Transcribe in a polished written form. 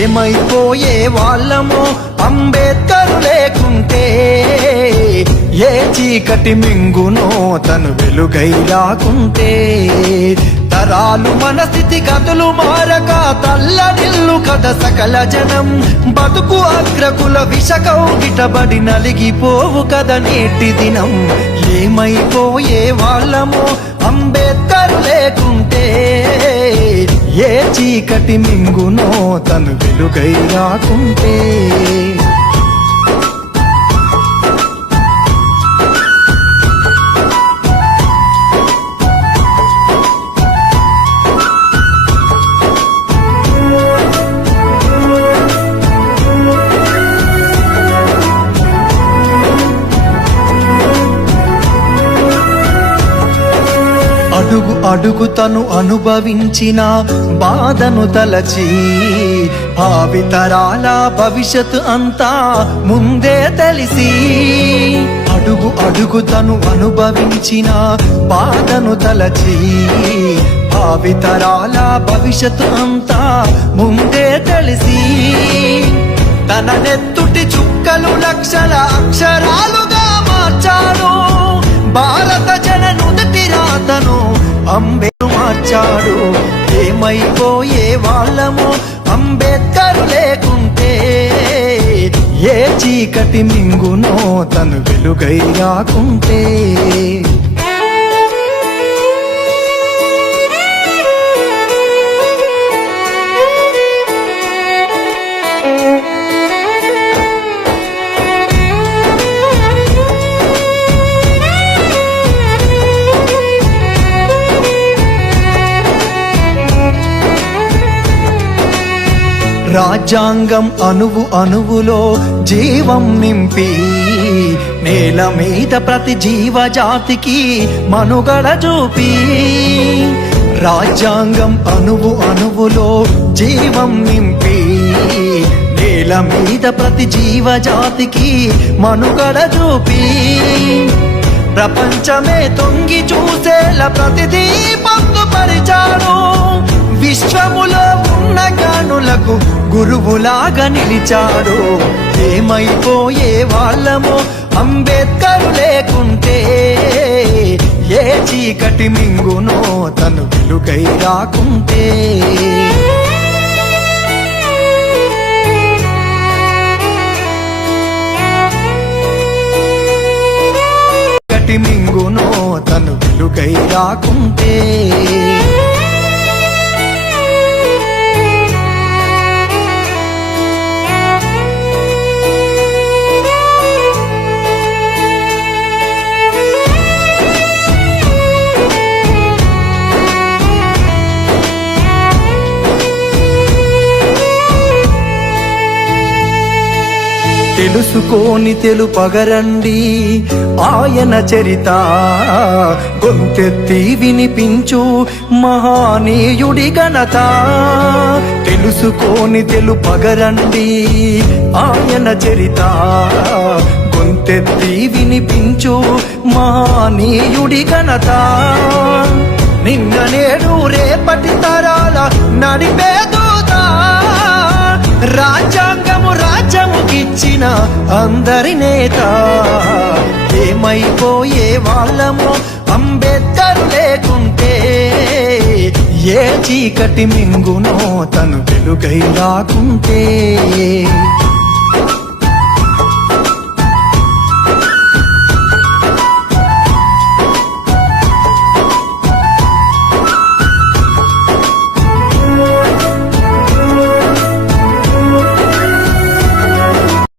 ఏమైపోయే వాళ్ళమో అంబేద్కర్ లేకుంటే, ఏ చీకటి మింగునో తను వెలుగై రాకుంటే. తరాలు మన స్థితి గతులు మారక తల్లడిల్లు కథ సకల జనం, బతుకు అగ్రకుల విషకౌగిటబడి నలిగిపోవు కథ నేటి దినం. ఏమైపోయే వాళ్ళమో అంబేద్కర్ లేకుంటే, ఏ చీకటి మింగునో తను వెలుగై రాకుంటే. అడుగు అడుగు తను అనుభవించిన బాధను తలచి, భావితరాల భవిష్యత్తు అంతా ముందే తెలిసి. అడుగు అడుగు తను అనుభవించిన బాధను తలచి, భావితరాల భవిష్యత్తు అంతా ముందే తెలిసి. తన నెత్తుటి చుక్కలు లక్షల అక్షరాలుగా మార్చాడు, భారత జన నుదటి రాతను అంబేద్కర్ మార్చాడు. ఏమైపోయే వాళ్ళమో అంబేద్కర్ లేకుంటే, ఏ చీకటి మింగునో తను వెలుగై రాకుంటే. రాజ్యాంగం అణువు అణువులో జీవం నింపి, నేల మీద ప్రతి జీవజాతికి మనుగడ చూపి. రాజ్యాంగం అణువు అణువులో జీవం నింపి, నేల మీద ప్రతి జీవజాతికి మనుగడ చూపి. ప్రపంచమే తొంగి చూసేలా ప్రతిదీ పొందుపరిచాడు, విశ్వములో ఉన్న జ్ఞానులకు గురువులాగా నిలిచాడు. ఏమైపోయే వాళ్ళమో అంబేద్కర్ లేకుంటే, ఏ చీకటి మింగునో తను వెలుగై రాకుంటే. చీకటి మింగునో తను వెలుగై రాకుంటే. తెలుసుకోని తెలుపగరండి ఆయన చరిత, గొంతెత్తి వినిపించు మహానీయుడి ఘనత. తెలుసుకోని తెలుపగరండి ఆయన చరిత, గొంతెత్తి వినిపించు మహానీయుడి ఘనత. నిన్న నేడు రేపటి తరాల నడిపే దూత, రాజ్యాంగము రాజ్యముకిచ్చిన అందరి నేత. ఏమైపోయే వాళ్ళమో అంబేద్కర్ లేకుంటే, ఏ చీకటి మింగునో తను వెలుగై రాకుంటే.